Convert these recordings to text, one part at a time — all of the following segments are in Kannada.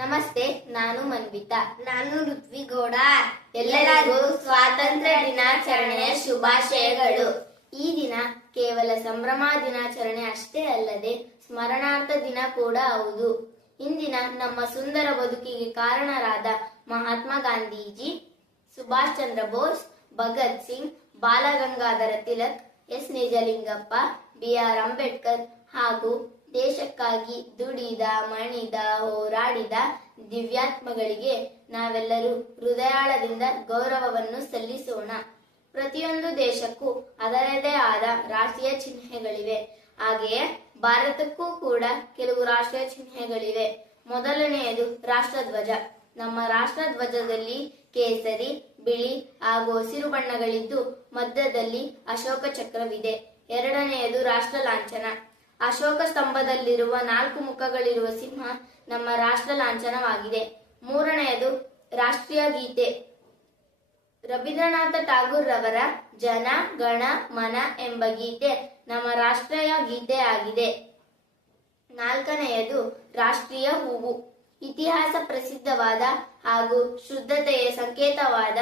ನಮಸ್ತೆ, ನಾನು ಮನ್ವಿತಾ. ನಾನು ಋತ್ವಿಗೌಡ. ಎಲ್ಲರಿಗೂ ಸ್ವಾತಂತ್ರ್ಯ ದಿನಾಚರಣೆಯ ಶುಭಾಶಯಗಳು. ಈ ದಿನ ಕೇವಲ ಸಂಭ್ರಮ ದಿನಾಚರಣೆ ಅಷ್ಟೇ ಅಲ್ಲದೆ ಸ್ಮರಣಾರ್ಥ ದಿನ ಕೂಡ ಹೌದು. ಇಂದಿನ ನಮ್ಮ ಸುಂದರ ಬದುಕಿಗೆ ಕಾರಣರಾದ ಮಹಾತ್ಮ ಗಾಂಧೀಜಿ, ಸುಭಾಷ್ ಚಂದ್ರ ಬೋಸ್, ಭಗತ್ ಸಿಂಗ್, ಬಾಲಗಂಗಾಧರ ತಿಲಕ್, ಎಸ್ ನಿಜಲಿಂಗಪ್ಪ, ಬಿ.ಆರ್. ಅಂಬೇಡ್ಕರ್ ಹಾಗೂ ದೇಶಕ್ಕಾಗಿ ದುಡಿದ, ಮಣಿದ, ಹೋರಾಡಿದ ದಿವ್ಯಾತ್ಮಗಳಿಗೆ ನಾವೆಲ್ಲರೂ ಹೃದಯಾಳದಿಂದ ಗೌರವವನ್ನು ಸಲ್ಲಿಸೋಣ. ಪ್ರತಿಯೊಂದು ದೇಶಕ್ಕೂ ಅದರದೇ ಆದ ರಾಷ್ಟ್ರೀಯ ಚಿಹ್ನೆಗಳಿವೆ. ಹಾಗೆಯೇ ಭಾರತಕ್ಕೂ ಕೂಡ ಕೆಲವು ರಾಷ್ಟ್ರೀಯ ಚಿಹ್ನೆಗಳಿವೆ. ಮೊದಲನೆಯದು ರಾಷ್ಟ್ರಧ್ವಜ. ನಮ್ಮ ರಾಷ್ಟ್ರಧ್ವಜದಲ್ಲಿ ಕೇಸರಿ, ಬಿಳಿ ಹಾಗೂ ಹಸಿರು ಬಣ್ಣಗಳಿದ್ದು ಮಧ್ಯದಲ್ಲಿ ಅಶೋಕ ಚಕ್ರವಿದೆ. ಎರಡನೆಯದು ರಾಷ್ಟ್ರ ಲಾಂಛನ. ಅಶೋಕ ಸ್ತಂಭದಲ್ಲಿರುವ 4 ಮುಖಗಳಿರುವ ಸಿಂಹ ನಮ್ಮ ರಾಷ್ಟ್ರ ಲಾಂಛನವಾಗಿದೆ. ಮೂರನೆಯದು ರಾಷ್ಟ್ರೀಯ ಗೀತೆ. ರವೀಂದ್ರನಾಥ ಠಾಗೂರ್ ರವರ ಜನ ಗಣ ಮನ ಎಂಬ ಗೀತೆ ನಮ್ಮ ರಾಷ್ಟ್ರೀಯ ಗೀತೆ ಆಗಿದೆ. ನಾಲ್ಕನೆಯದು ರಾಷ್ಟ್ರೀಯ ಹೂವು. ಇತಿಹಾಸ ಪ್ರಸಿದ್ಧವಾದ ಹಾಗೂ ಶುದ್ಧತೆಯ ಸಂಕೇತವಾದ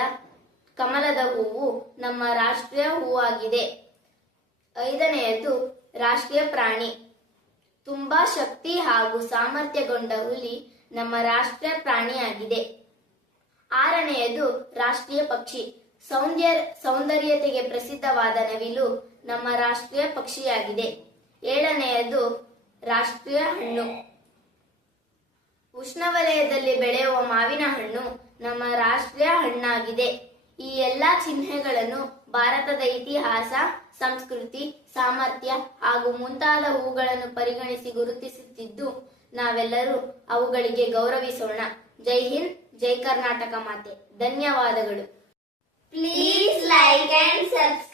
ಕಮಲದ ಹೂವು ನಮ್ಮ ರಾಷ್ಟ್ರೀಯ ಹೂವಾಗಿದೆ. ಐದನೆಯದು ರಾಷ್ಟ್ರೀಯ ಪ್ರಾಣಿ. ತುಂಬಾ ಶಕ್ತಿ ಹಾಗೂ ಸಾಮರ್ಥ್ಯಗೊಂಡ ಹುಲಿ ನಮ್ಮ ರಾಷ್ಟ್ರೀಯ ಪ್ರಾಣಿಯಾಗಿದೆ. ಆರನೆಯದು ರಾಷ್ಟ್ರೀಯ ಪಕ್ಷಿ. ಸೌಂದರ್ಯತೆಗೆ ಪ್ರಸಿದ್ಧವಾದ ನವಿಲು ನಮ್ಮ ರಾಷ್ಟ್ರೀಯ ಪಕ್ಷಿಯಾಗಿದೆ. ಏಳನೆಯದು ರಾಷ್ಟ್ರೀಯ ಹಣ್ಣು. ಉಷ್ಣವಲಯದಲ್ಲಿ ಬೆಳೆಯುವ ಮಾವಿನ ಹಣ್ಣು ನಮ್ಮ ರಾಷ್ಟ್ರೀಯ ಹಣ್ಣಾಗಿದೆ. ಈ ಎಲ್ಲಾ ಚಿಹ್ನೆಗಳನ್ನು ಭಾರತದ ಇತಿಹಾಸ, ಸಂಸ್ಕೃತಿ, ಸಾಮರ್ಥ್ಯ ಹಾಗೂ ಮುಂತಾದ ಹೂಗಳನ್ನು ಪರಿಗಣಿಸಿ ಗುರುತಿಸುತ್ತಿದ್ದು ನಾವೆಲ್ಲರೂ ಅವುಗಳಿಗೆ ಗೌರವಿಸೋಣ. ಜೈ ಹಿಂದ್, ಜೈ ಕರ್ನಾಟಕ ಮಾತೆ. ಧನ್ಯವಾದಗಳು. Please like and subscribe.